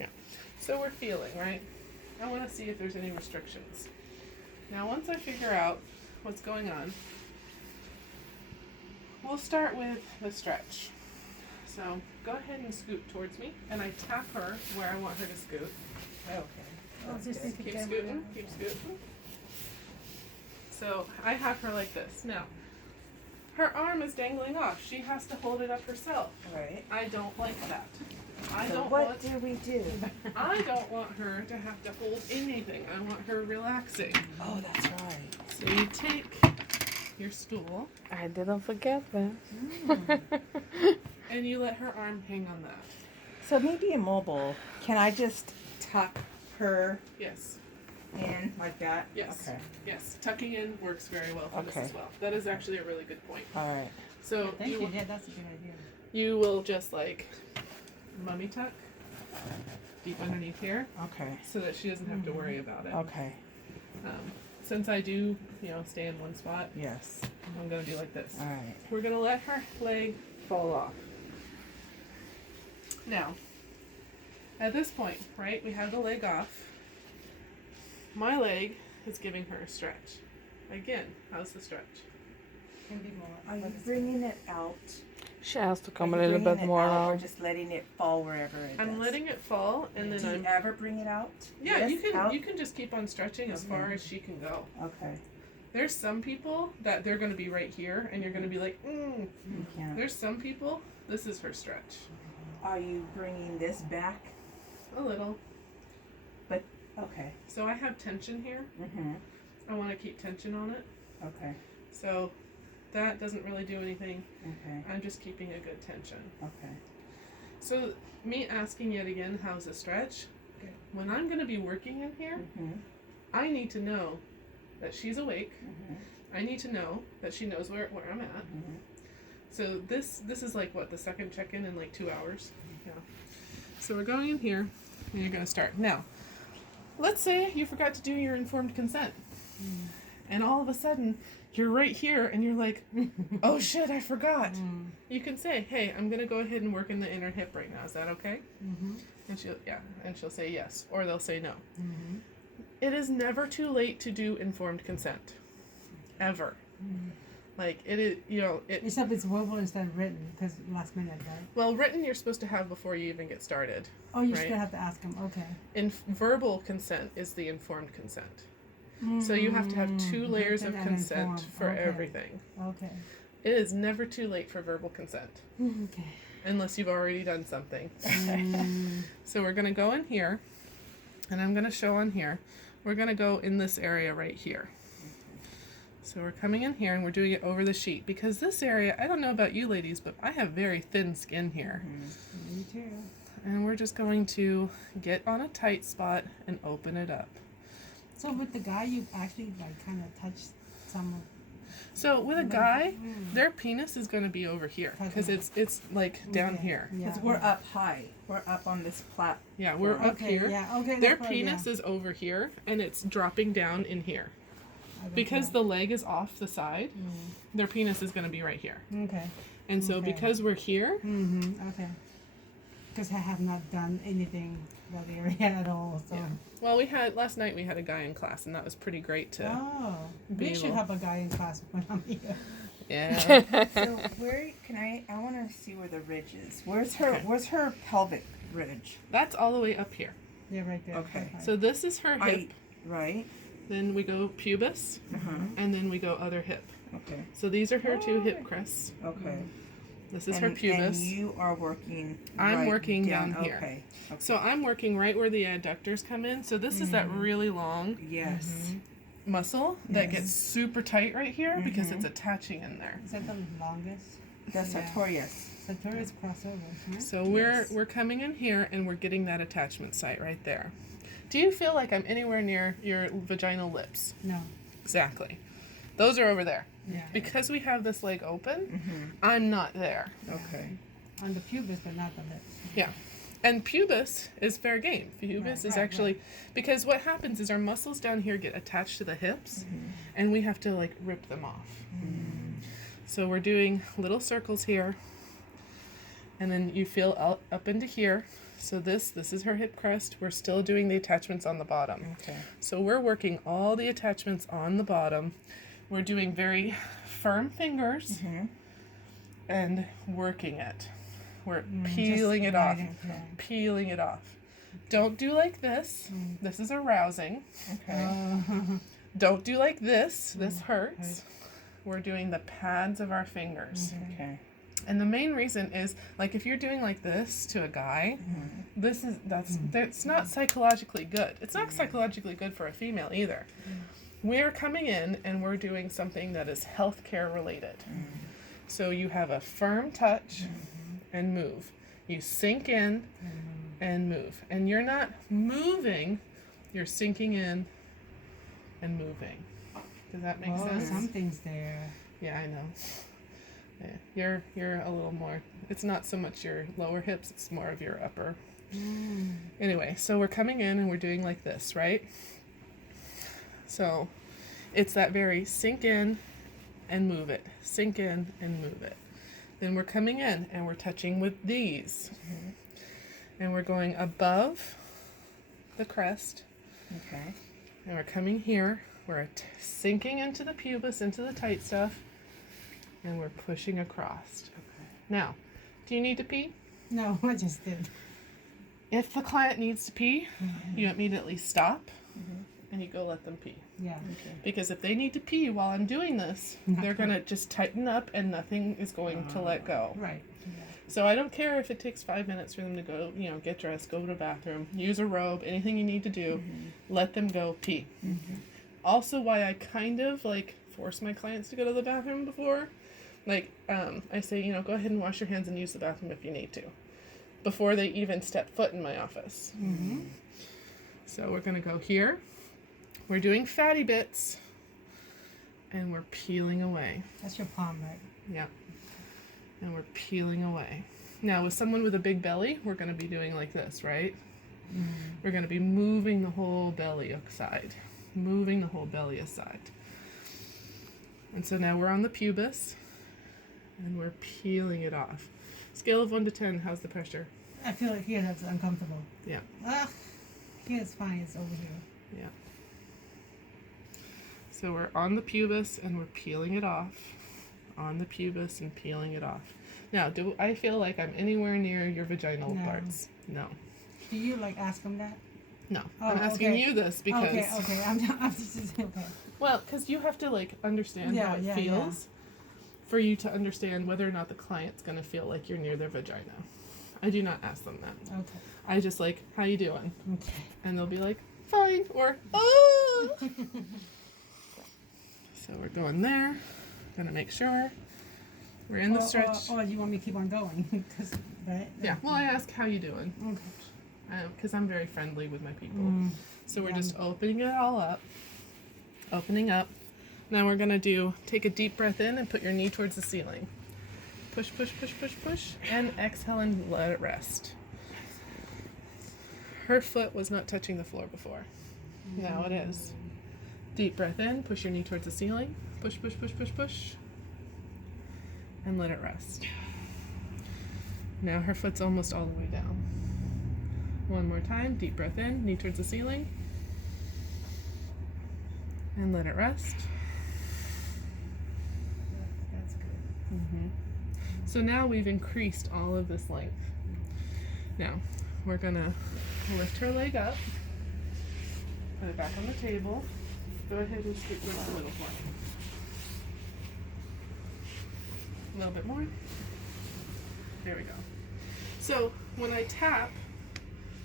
Yeah. So we're feeling, right? I want to see if there's any restrictions. Now, once I figure out what's going on, we'll start with the stretch. So go ahead and scoot towards me, and I tap her where I want her to scoot. Okay. Keep scooting, keep scooting. So I have her like this. Now, her arm is dangling off. She has to hold it up herself. Right. I don't like that. What do we do? I don't want her to have to hold anything. I want her relaxing. Oh, that's right. So you take your stool I didn't forget that. and you let her arm hang on that. So maybe immobile. Can I just tuck her Yes. in like that? Yes. Okay. Yes. Tucking in works very well for this Okay. as well. That is actually a really good point. All right. So Thank you. you, Yeah, that's a good idea. you will just like mummy tuck deep underneath here Okay. so that she doesn't have to worry about it. Okay. Since I do, stay in one spot, Yes. I'm going to do like this. All right. We're going to let her leg fall off. Now, at this point, right, we have the leg off. My leg is giving her a stretch. Again, how's the stretch? Can be more. Are you bringing it out? She has to come Are a you little bringing bit it more out or out. just letting it fall wherever it I'm does? letting it fall, and then Do you I'm. ever bring it out? Yeah, Yes, you can. out? You can just keep on stretching as far Okay. as she can go. Okay. There's some people that they're going to be right here, and you're going to be like, You can't. There's some people. This is her stretch. Are you bringing this back? A little. Okay. So I have tension here. Mm-hmm. I want to keep tension on it. Okay. So that doesn't really do anything. Okay. I'm just keeping a good tension. Okay. So me asking yet again, how's the stretch? Good. When I'm going to be working in here, Mm-hmm. I need to know that she's awake. Mm-hmm. I need to know that she knows where I'm at. Mm-hmm. So this is like what, the second check-in in like 2 hours? Yeah. So we're going in here and you're going to start. Now, let's say you forgot to do your informed consent. And all of a sudden you're right here and you're like, oh shit, I forgot. You can say, hey, I'm going to go ahead and work in the inner hip right now. Is that okay? Mm-hmm. And she'll say yes, or they'll say no. Mm-hmm. It is never too late to do informed consent. Ever. Like, it is, Except it's verbal instead of written, because last minute, right? well, written you're supposed to have before you even get started. Oh, you Right. still have to ask them. Okay. Verbal consent is the informed consent. So you have to have 2 layers of Written and consent informed. for Okay. everything. Okay. It is never too late for verbal consent, Okay. unless you've already done something. Mm. So we're going to go in here, and I'm going to show on here. We're going to go in this area right here. So we're coming in here, and we're doing it over the sheet. Because this area, I don't know about you ladies, but I have very thin skin here. Me too. And we're just going to get on a tight spot and open it up. So with the guy, you actually like kind of touched some of. So with a guy, their penis is going to be over here because Okay. it's like down Okay. here. Yeah. Because we're up high. We're up on this plat. Yeah, we're up Okay. here. Yeah. Okay. Their that's fine, penis is over here and it's dropping down in here. I got Because that. the leg is off the side, their penis is going to be right here. Okay. And so Okay. because we're here, Mm-hmm. Okay. Because I have not done anything that area at all. So. Yeah. well, last night we had a guy in class and that was pretty great to Oh. be We should able- have a guy in class when I'm here. yeah. So where can I want to see where the ridge is. Where's her Okay. Where's her pelvic ridge? That's all the way up here. Yeah, right there. Okay. So this is her I hip, right. then we go pubis, Uh-huh. and then we go other hip. Okay. So these are her 2 hip crests. Okay. This is and, her pubis. And you are working. I'm right working down here. Okay. Okay. So I'm working right where the adductors come in. So this is that really long Yes. muscle that Yes. gets super tight right here because it's attaching in there. Is that the longest? That's Yeah. sartorius. Sartorius crossover. Huh? So Yes. we're coming in here and we're getting that attachment site right there. Do you feel like I'm anywhere near your vaginal lips? No. Exactly. Those are over there. Yeah. Because we have this leg open, Mm-hmm. I'm not there. Okay. On the pubis, but not the lips. Yeah. And pubis is fair game. Pubis Right, is right, actually because what happens is our muscles down here get attached to the hips and we have to like rip them off. So we're doing little circles here. And then you feel up into here. So this is her hip crest. We're still doing the attachments on the bottom. Okay. So we're working all the attachments on the bottom. We're doing very firm fingers and working it. We're peeling it off. Peeling it off. Don't do like this. This is arousing. Okay. Don't do like this. This hurts. We're doing the pads of our fingers. Okay. And the main reason is, like, if you're doing like this to a guy, that's not psychologically good. It's not psychologically good for a female either. We're coming in and we're doing something that is healthcare related. So you have a firm touch and move. You sink in and move. And you're not moving, you're sinking in and moving. Does that make sense? Something's there. Yeah, I know. Yeah, you're a little more. It's not so much your lower hips; it's more of your upper. Anyway, so we're coming in and we're doing like this, right? So, it's that very sink in and move it, sink in and move it. Then we're coming in and we're touching with these, and we're going above the crest, Okay. and we're coming here. We're sinking into the pubis, into the tight stuff. And we're pushing across. Okay. Now, do you need to pee? No, I just did. If the client needs to pee, you immediately stop and you go let them pee. Yeah. Okay. Because if they need to pee while I'm doing this, they're going to just tighten up and nothing is going to let go. Right. So I don't care if it takes 5 minutes for them to go, get dressed, go to the bathroom, use a robe, anything you need to do, let them go pee. Also, why I kind of force my clients to go to the bathroom before. I say, go ahead and wash your hands and use the bathroom if you need to, before they even step foot in my office. So we're going to go here. We're doing fatty bits, and we're peeling away. That's your palm, right? Yeah. And we're peeling away. Now, with someone with a big belly, we're going to be doing like this, right? We're going to be moving the whole belly aside. Moving the whole belly aside. And so now we're on the pubis. And we're peeling it off. Scale of 1 to 10, how's the pressure? I feel like here that's uncomfortable. Yeah. Here it's fine. It's over here. Yeah. So we're on the pubis and we're peeling it off. On the pubis and peeling it off. Now, do I feel like I'm anywhere near your vaginal No. parts? No. Do you ask them that? No. Oh, I'm asking okay. you this because... Okay. I'm just okay. Well, because you have to understand how it feels for you to understand whether or not the client's going to feel like you're near their vagina. I do not ask them that. Okay. I just how you doing? Okay. And they'll be like, fine, or, oh! So we're going there. Gonna make sure we're in the stretch. Or you want me to keep on going? Right? Yeah, well, I ask how you doing. Okay. Because I'm very friendly with my people. So we're Yeah. just opening it all up. Opening up. Now we're going to take a deep breath in and put your knee towards the ceiling. Push, push, push, push, push. And exhale and let it rest. Her foot was not touching the floor before. Now it is. Deep breath in. Push your knee towards the ceiling. Push, push, push, push, push. And let it rest. Now her foot's almost all the way down. One more time. Deep breath in. Knee towards the ceiling. And let it rest. That's good. So now we've increased all of this length. Now, we're gonna lift her leg up, put it back on the table. Go ahead and scoot just a little more. A little bit more. There we go. So when I tap,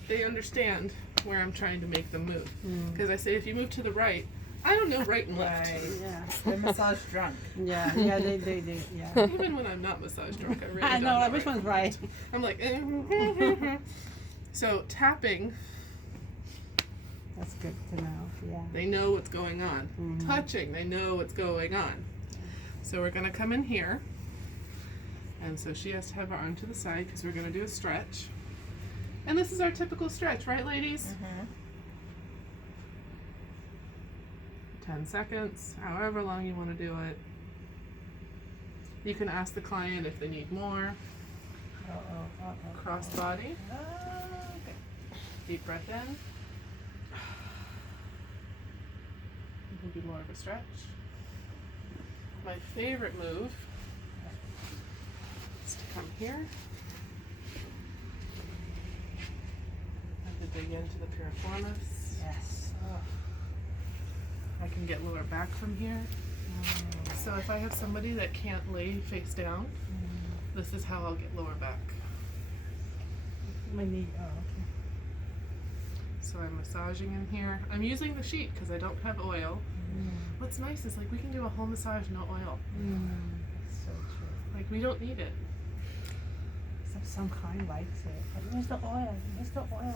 they understand where I'm trying to make them move. Because I say, if you move to the right, I don't know right and left. Yeah. They're massage drunk. Yeah. They. Yeah. Even when I'm not massage drunk, I really I don't know. know Which right one's and right? I'm like, So tapping, That's good to know. Yeah. they know what's going on. Touching, they know what's going on. So we're gonna come in here, and so she has to have her arm to the side because we're gonna do a stretch. And this is our typical stretch, right, ladies? 10 seconds, however long you want to do it. You can ask the client if they need more. Cross body. Deep breath in. Maybe more of a stretch. My favorite move is to come here and to dig into the piriformis. Yes. I can get lower back from here. So if I have somebody that can't lay face down, this is how I'll get lower back. My knee. Oh, okay. So I'm massaging in here. I'm using the sheet because I don't have oil. What's nice is like we can do a whole massage no oil. That's so true. Like we don't need it. Some kind likes it. But where's the oil? Where's the oil?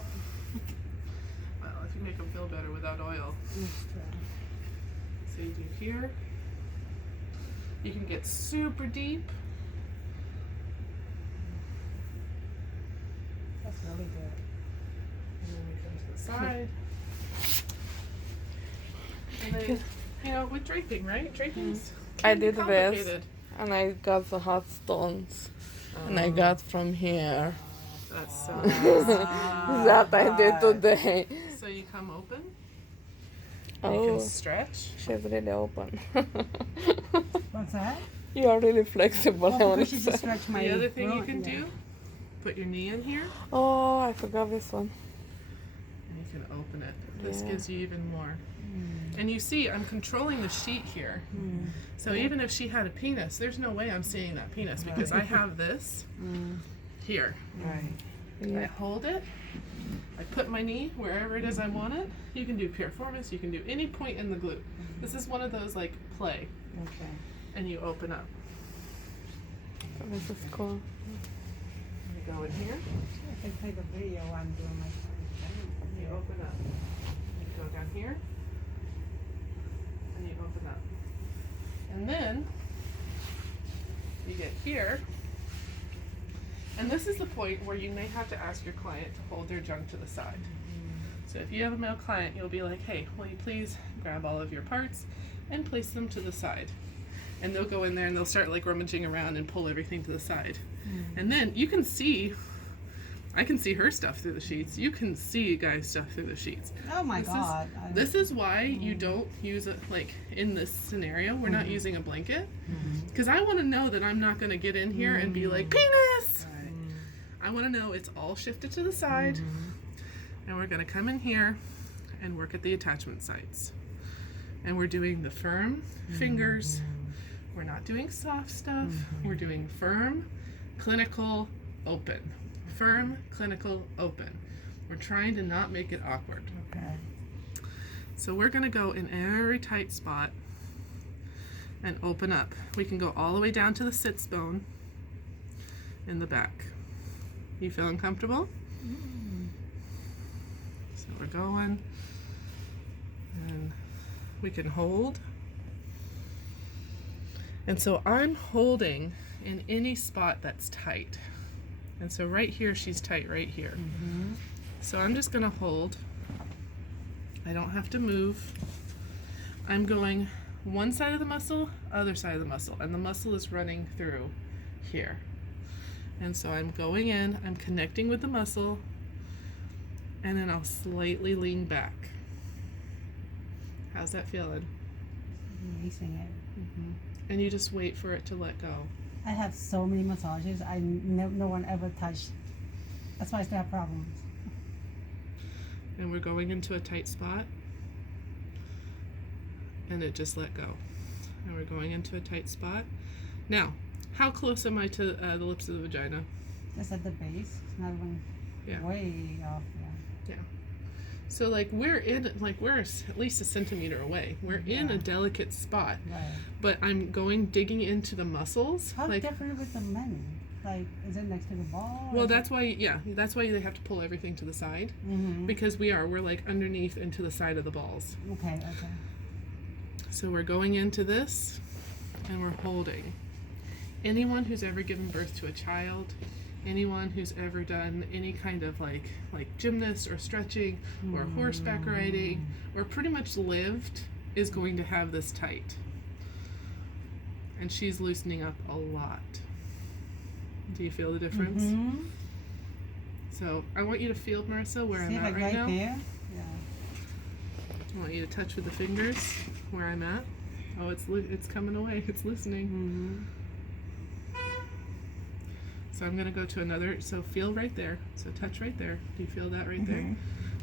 Well, if you make them feel better without oil. So you do here. You can get super deep. That's really good. And then we come to the side. And then, you know, with draping, right? Draping's I can be did this, complicated. and I got the hot stones, and I got from here. That's so That I did today. So you come open. You Oh, can stretch. she's really open. What's that? You are really flexible. I Well, want because to she say. just stretched my The other thing you throat, can yeah. do, put your knee in here, Oh, I forgot this one. and you can open it. This Yeah. gives you even more. And you see, I'm controlling the sheet here. So even if she had a penis, there's no way I'm seeing that penis because I have this here. Right. I Yeah. hold it. I put my knee wherever it is I want it. You can do piriformis. You can do any point in the glute. This is one of those like play, Okay. and you open up. This is cool. You go in here. I can take a video while I'm doing my You open up. You go down here. And you open up. And then you get here. And this is the point where you may have to ask your client to hold their junk to the side. So if you have a male client, you'll be like, hey, will you please grab all of your parts and place them to the side? And they'll go in there and they'll start like rummaging around and pull everything to the side. And then you can see, I can see her stuff through the sheets. You can see guys' stuff through the sheets. Oh my This is- God. This is why you don't use it, like in this scenario, we're not using a blanket. Because I want to know that I'm not going to get in here and be like, penis! I want to know it's all shifted to the side. And we're going to come in here and work at the attachment sites. And we're doing the firm fingers. We're not doing soft stuff. We're doing firm, clinical, open. Firm, clinical, open. We're trying to not make it awkward. Okay. So we're going to go in every tight spot and open up. We can go all the way down to the sits bone in the back. You feeling comfortable? So we're going, and we can hold. And so I'm holding in any spot that's tight. And so right here, she's tight right here. So I'm just gonna hold. I don't have to move. I'm going one side of the muscle, other side of the muscle, and the muscle is running through here. And so I'm going in, I'm connecting with the muscle, and then I'll slightly lean back. How's that feeling? Releasing it. And you just wait for it to let go. I have so many massages. No one ever touched. That's why I still have problems. And we're going into a tight spot, and it just let go. And we're going into a tight spot. Now, how close am I to the lips of the vagina? Just at the base. It's not even Yeah. way off. Yeah. So like we're at least a centimeter away. We're in a delicate spot, Right. but I'm digging into the muscles. How like, different with the men? Like, is it next to the ball? well, that's why they have to pull everything to the side Mm-hmm. because we're like underneath and to the side of the balls. Okay. So we're going into this, and we're holding. Anyone who's ever given birth to a child, anyone who's ever done any kind of like gymnast or stretching or horseback riding or pretty much lived is going to have this tight. And she's loosening up a lot. Do you feel the difference? Mm-hmm. So I want you to feel, Marissa, where See, I'm like at right now. there. Yeah. I want you to touch with the fingers where I'm at. Oh, it's coming away. It's listening. Mm-hmm. So I'm gonna go to another. So feel right there. So touch right there. Do you feel that right there?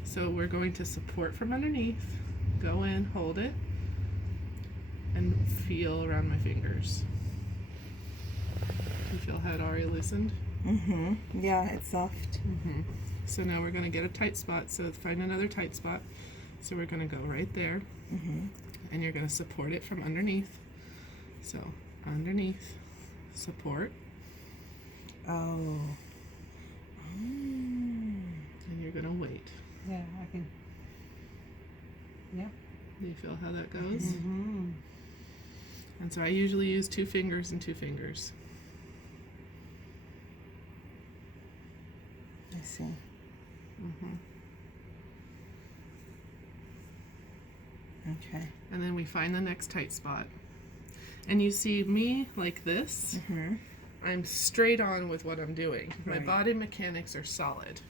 So we're going to support from underneath. Go in, hold it, and feel around my fingers. You feel how it already loosened? Yeah, it's soft. So now we're gonna get a tight spot. So find another tight spot. So we're gonna go right there, and you're gonna support it from underneath. So underneath, support, Oh. and you're gonna wait. Yeah, I can. Yep. Do you feel how that goes? Mm-hmm. And so I usually use 2 fingers and 2 fingers. I see. Okay. And then we find the next tight spot. And you see me like this. I'm straight on with what I'm doing. My Right. body mechanics are solid.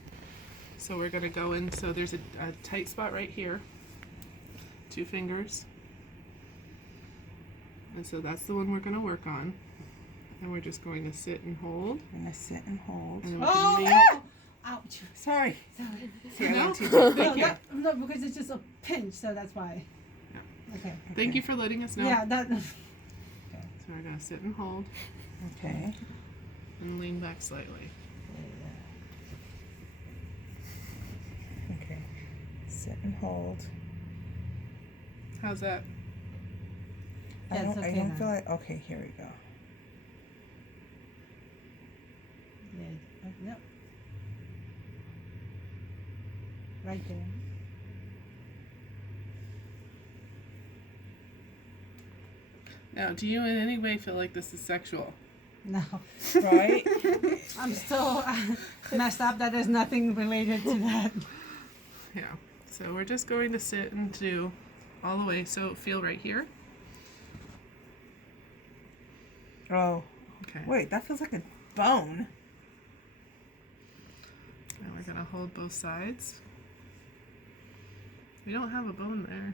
So we're gonna go in. So there's a tight spot right here. 2 fingers. And so that's the one we're gonna work on. And we're just going to sit and hold. I'm gonna sit and hold. And then we Oh, can lean. ow! Ouch. Sorry. Sorry. See, I No? went too deep. No, Thank you. no, because it's just a pinch, so that's why. Okay. Thank you for letting us know. Yeah, that. So we're gonna sit and hold Okay. and lean back slightly. Okay. Sit and hold. How's that? I Yeah, it's don't. I okay don't now. feel like. Okay, here we go. Yeah. Yep. Right there. Now, do you in any way feel like this is sexual? No. Right. I'm still messed up that there's nothing related to that. Yeah. So we're just going to sit and do all the way. So feel right here. Oh. Okay. Wait, that feels like a bone. Now we're gonna hold both sides. We don't have a bone there.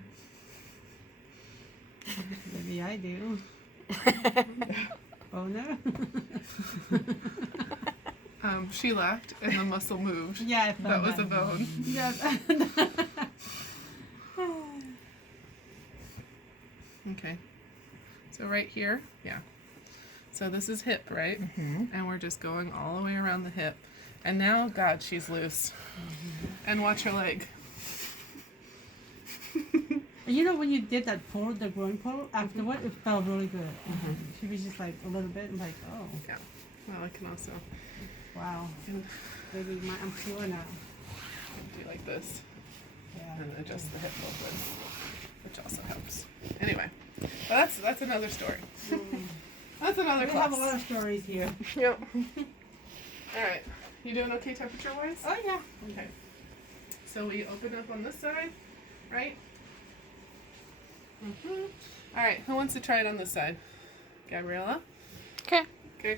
Maybe I do. Oh no. She laughed and the muscle moved. Yeah, I felt That was a bone. Yeah. Okay. So right here, yeah. So this is hip, right? And we're just going all the way around the hip. And now, God, she's loose. And watch her leg. You know when you did that pull, the groin pull, afterward it felt really good. She was just like a little bit and like, oh, Yeah. Well, I can also wow. do Maybe I'm sure now. like this Yeah. and adjust the hip movement, which also helps. Anyway, but that's another story. That's another We class. have a lot of stories here. Yep. All right. You doing okay temperature-wise? Oh yeah. Okay. So we open up on this side, right? All right. Who wants to try it on this side? Gabriella? Okay. Okay.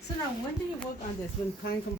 So now when do you work on this? When client